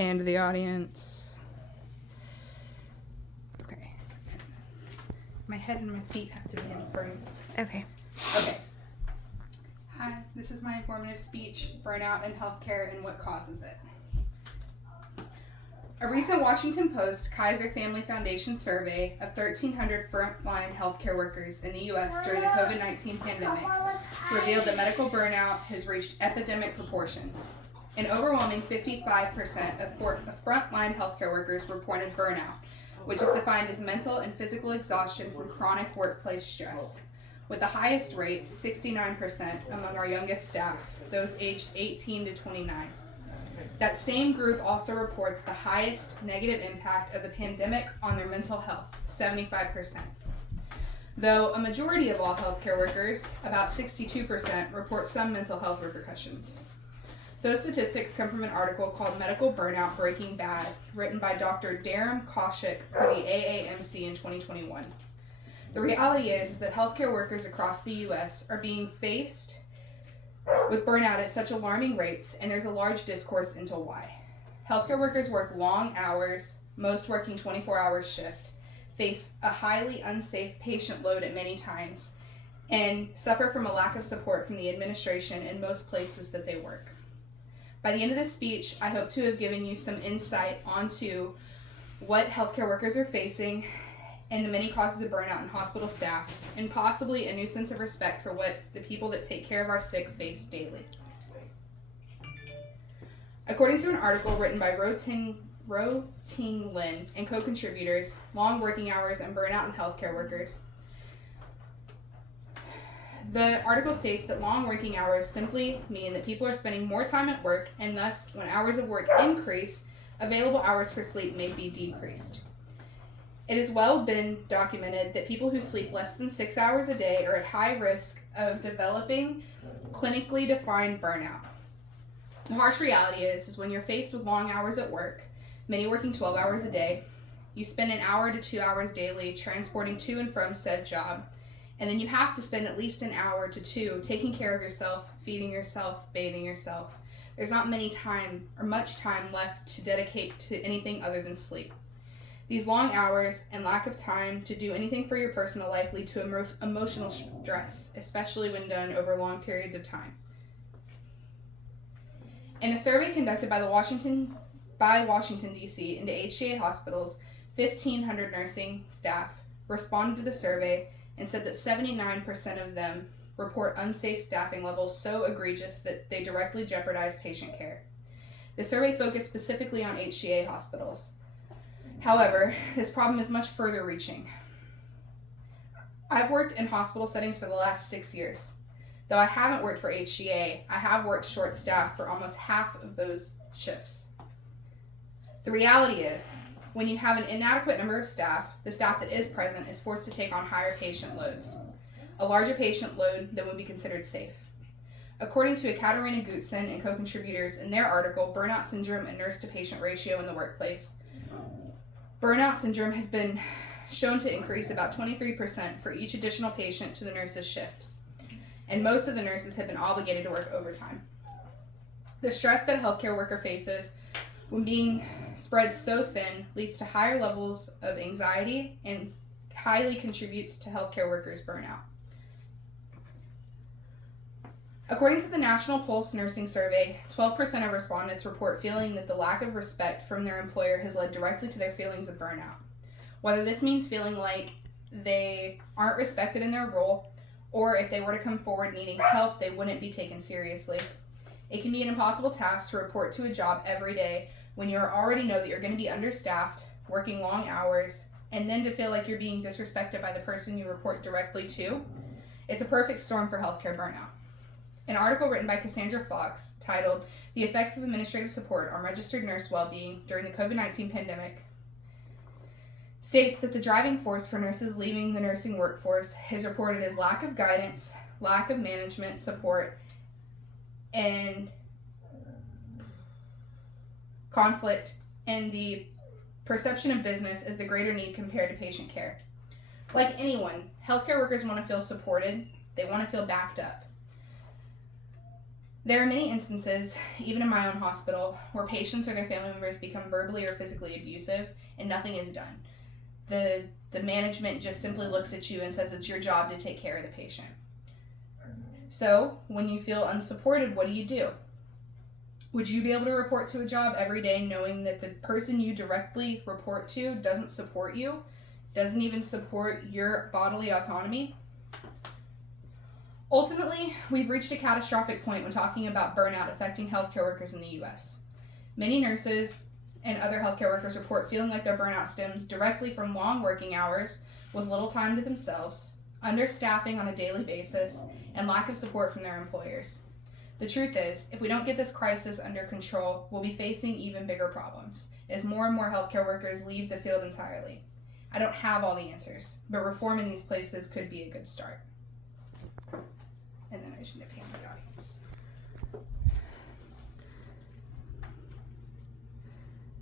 pan to the audience. Okay. My head and my feet have to be in frame. Okay. Okay. Hi, this is my informative speech, Burnout in Healthcare and What Causes It. A recent Washington Post Kaiser Family Foundation survey of 1,300 frontline healthcare workers in the U.S. during the COVID-19 pandemic revealed that medical burnout has reached epidemic proportions. An overwhelming 55% of frontline healthcare workers reported burnout, which is defined as mental and physical exhaustion from chronic workplace stress, with the highest rate, 69%, among our youngest staff, those aged 18 to 29. That same group also reports the highest negative impact of the pandemic on their mental health, 75%. Though a majority of all healthcare workers, about 62%, report some mental health repercussions. Those statistics come from an article called Medical Burnout Breaking Bad, written by Dr. Darren Kaushik for the AAMC in 2021. The reality is that healthcare workers across the U.S. are being faced with burnout at such alarming rates, and there's a large discourse into why. Healthcare workers work long hours, most working 24-hour shift, face a highly unsafe patient load at many times, and suffer from a lack of support from the administration in most places that they work. By the end of this speech, I hope to have given you some insight onto what healthcare workers are facing and the many causes of burnout in hospital staff, and possibly a new sense of respect for what the people that take care of our sick face daily. According to an article written by Ro Ting Lin and co-contributors, Long Working Hours and Burnout in Healthcare Workers, the article states that long working hours simply mean that people are spending more time at work, and thus, when hours of work increase, available hours for sleep may be decreased. It has well been documented that people who sleep less than 6 hours a day are at high risk of developing clinically defined burnout. The harsh reality is when you're faced with long hours at work, many working 12 hours a day, you spend an hour to 2 hours daily transporting to and from said job, and then you have to spend at least an hour to two taking care of yourself, feeding yourself, bathing yourself. There's not much time left to dedicate to anything other than sleep. These long hours and lack of time to do anything for your personal life lead to emotional stress, especially when done over long periods of time. In a survey conducted by Washington, D.C. into HCA hospitals, 1,500 nursing staff responded to the survey and said that 79% of them report unsafe staffing levels so egregious that they directly jeopardize patient care. The survey focused specifically on HCA hospitals. However, this problem is much further reaching. I've worked in hospital settings for the last 6 years. Though I haven't worked for HCA, I have worked short staff for almost half of those shifts. The reality is, when you have an inadequate number of staff, the staff that is present is forced to take on higher patient loads, a larger patient load than would be considered safe. According to Ekaterina Gutsen and co-contributors in their article, Burnout Syndrome and Nurse-to-Patient Ratio in the Workplace, burnout syndrome has been shown to increase about 23% for each additional patient to the nurse's shift, and most of the nurses have been obligated to work overtime. The stress that a healthcare worker faces when being spread so thin leads to higher levels of anxiety and highly contributes to healthcare workers' burnout. According to the National Pulse Nursing Survey, 12% of respondents report feeling that the lack of respect from their employer has led directly to their feelings of burnout. Whether this means feeling like they aren't respected in their role, or if they were to come forward needing help, they wouldn't be taken seriously. It can be an impossible task to report to a job every day when you already know that you're going to be understaffed, working long hours, and then to feel like you're being disrespected by the person you report directly to. It's a perfect storm for healthcare burnout. An article written by Cassandra Fox, titled "The Effects of Administrative Support on Registered Nurse Wellbeing During the COVID-19 Pandemic," states that the driving force for nurses leaving the nursing workforce is reported as lack of guidance, lack of management support, and conflict, and the perception of business as the greater need compared to patient care. Like anyone, healthcare workers want to feel supported. They want to feel backed up. There are many instances, even in my own hospital, where patients or their family members become verbally or physically abusive and nothing is done. The management just simply looks at you and says it's your job to take care of the patient. So, when you feel unsupported, what do? Would you be able to report to a job every day knowing that the person you directly report to doesn't support you, doesn't even support your bodily autonomy? Ultimately, we've reached a catastrophic point when talking about burnout affecting healthcare workers in the U.S. Many nurses and other healthcare workers report feeling like their burnout stems directly from long working hours with little time to themselves, understaffing on a daily basis, and lack of support from their employers. The truth is, if we don't get this crisis under control, we'll be facing even bigger problems as more and more healthcare workers leave the field entirely. I don't have all the answers, but reform in these places could be a good start. And then I should have handed the audience.